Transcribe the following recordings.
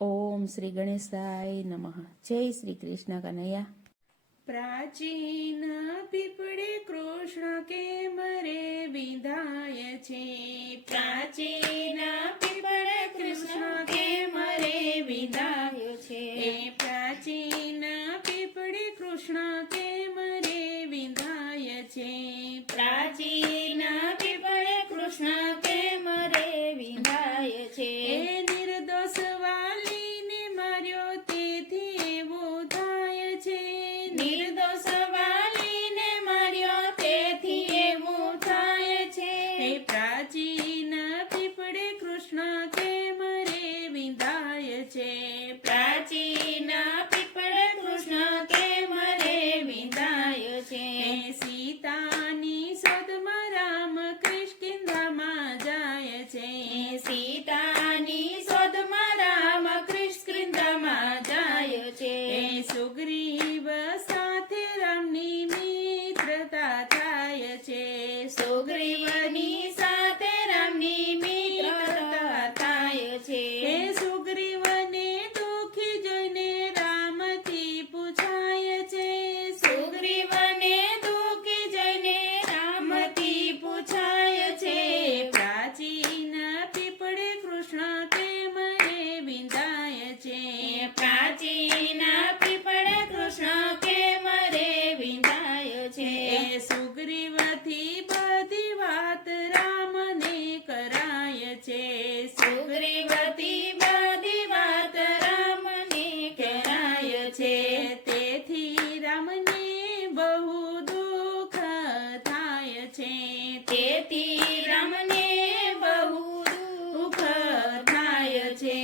ઓમ શ્રી ગણેશાય નમઃ. જય શ્રી કૃષ્ણ કનૈયા. પ્રાચીન પીપળે કૃષ્ણ કેમ રે વિધાય છે. પ્રાચીન પીપળે કૃષ્ણ કેમ રે વિધાય છે. પ્રાચીન પીપળે કૃષ્ણ કેમ રે વિધાય છે. પ્રાચીન પીપળે કૃષ્ણ કેમ રે વિધાય છે. નિર્દોષ વાલીને માર્યો તેથી એવું થાય છે. નિર્દોષ વાલીને માર્યો તેથી એવું થાય છે. પ્રાચીન પીપળે કૃષ્ણ કેમ રે વિંધાય છે. પ્રાચીન પીપળે કૃષ્ણ કેમ રે વિંધાય છે. સીતાની શોધમાં રામ કિષ્કિંધામાં જાય છે. સીતાની શોધમાં રામ કિષ્કિંધામાં જાય છે. સુગ્રીવ સાથે રામની મિત્રતા થાય છે. સુગ્રીવની સાથે રામની મિત્રતા થાય છે. સુગ્રીવને દુઃખી જોઈને રામથી પૂછાય છે. સુગ્રીવને દુઃખી જોઈને રામથી પૂછાય છે. પ્રાચીન પીપળે કૃષ્ણ કેમ રે વિંધાય છે. પ્રાચીન પીપળે કૃષ્ણ કેમ રે વિંધાય છે. સુગ્રીવથી બધી વાત રામને કરાય છે. સુગ્રીવથી બધી વાત રામને કરાય છે. તેથી રામને બહુ દુઃખ થાય છે. તેથી રામને બહુ દુઃખ થાય છે.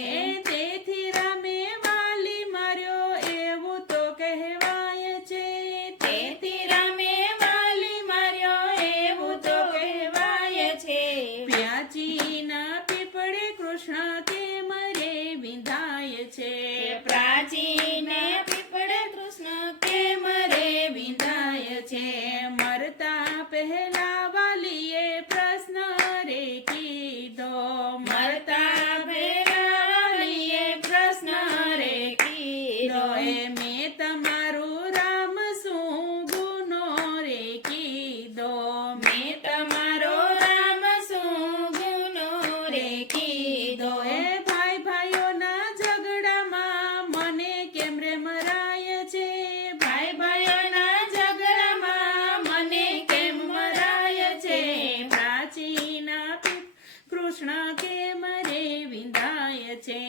તેથી રામે વાલી માર્યો એવું તો કહેવાય છે. તેથી રામે વાલી માર્યો એવું તો કહેવાય છે. પ્રાચીન પીપળે કૃષ્ણ કેમ રે વિંધાય છે. પ્રાચીન પીપળે કૃષ્ણ કેમ રે વિંધાય છે. મરતા પહેલા વાલીએ પ્રશ્ન રે કીધો. મરતા પહેલા વાલીએ પ્રશ્ન રે કીધો. મેં તમારું રામ શું ગુનો રે કીધો. મેં તમારો રામ શું ગુનો રે કીધો. ભાઈ ભાઈઓના ઝઘડામાં મને કેમ રે મરાય છે. ભાઈ ભાઈઓના ઝઘડામાં મને કેમ મરાય છે. પ્રાચીન કૃષ્ણ કેમ રે વિંધાય છે.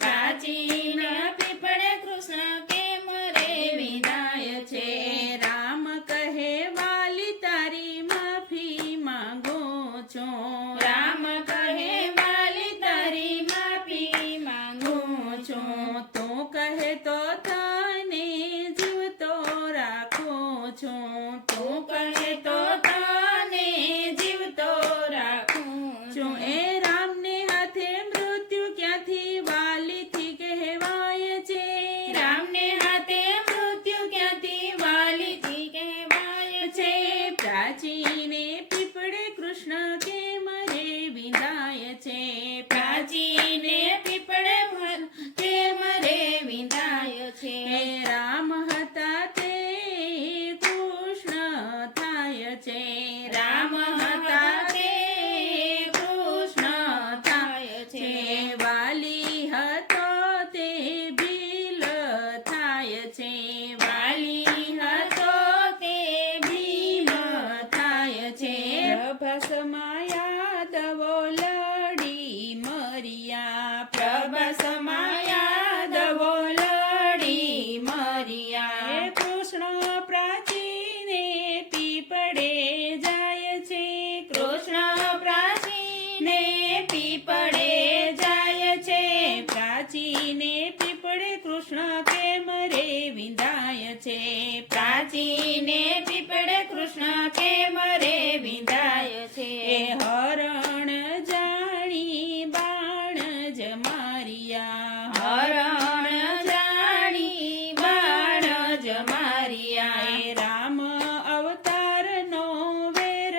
પ્રાચીન પીપળે કૃષ્ણ કેમ રે વિંધાય છે. રામ કહે વાલી તારી માફી માંગો છો. રામ કહે વાલી તારી માફી માંગો છો. તું કહે તો તને જીવતો રાખો છો. તું કહે તો તને જીવતો રાખું છું. રામને હાથે મૃત્યુ ક્યાંથી વાલીથી કહેવાય છે. રામને હાથે મૃત્યુ ક્યાંથી વાલીથી કહેવાય છે. પ્રાચીને પીપળે કૃષ્ણ કેમ રે વિંધાય છે. પ્રાચીને પીપળે કેમ રે વિંધાય છે. રામ હતા તે કૃષ્ણ થાય છે. રામ હતા તે કૃષ્ણ થાય છે. વાલી હતો તે ભીલ થાય છે. વાલી હતો તે ભીલ થાય છે. પ્રભાસમાં યાદવો લડી મર્યા. પ્રભાસમાં યાદવો લડી મર્યા. કૃષ્ણ પ્રાચીને પીપળે જાય છે. કૃષ્ણ પ્રાચીને પીપળે જાય છે. પ્રાચીને પીપળે કૃષ્ણ કેમ રે વિંધાય છે. પ્રાચીને પીપળે કૃષ્ણ કેમ રે વિંધાય છે. હરણ જાણી બાણ જ માર્યા. હરણ જાણી બાણ જ માર્યા. રામ અવતારનો વેર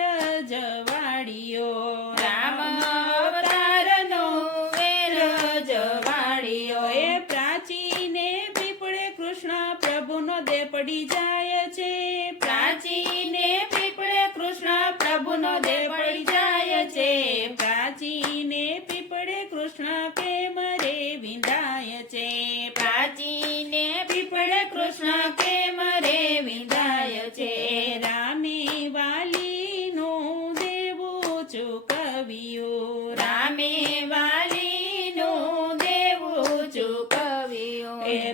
જવાડ્યો. રામ અવતારનો વેર જવાડ્યો. પડી જાય છે. પ્રાચીને પીપળે કૃષ્ણ પ્રભુનો દેહ પડી જાય છે. પ્રાચીને પીપળે કૃષ્ણ કેમ રે વિંધાય છે. પ્રાચીને પીપળે કૃષ્ણ કેમ રે વિંધાય છે. રામે વાલીનું દેવું ચૂકવ્યું. રામે વાલીનું દેવું ચૂકવ્યું. એ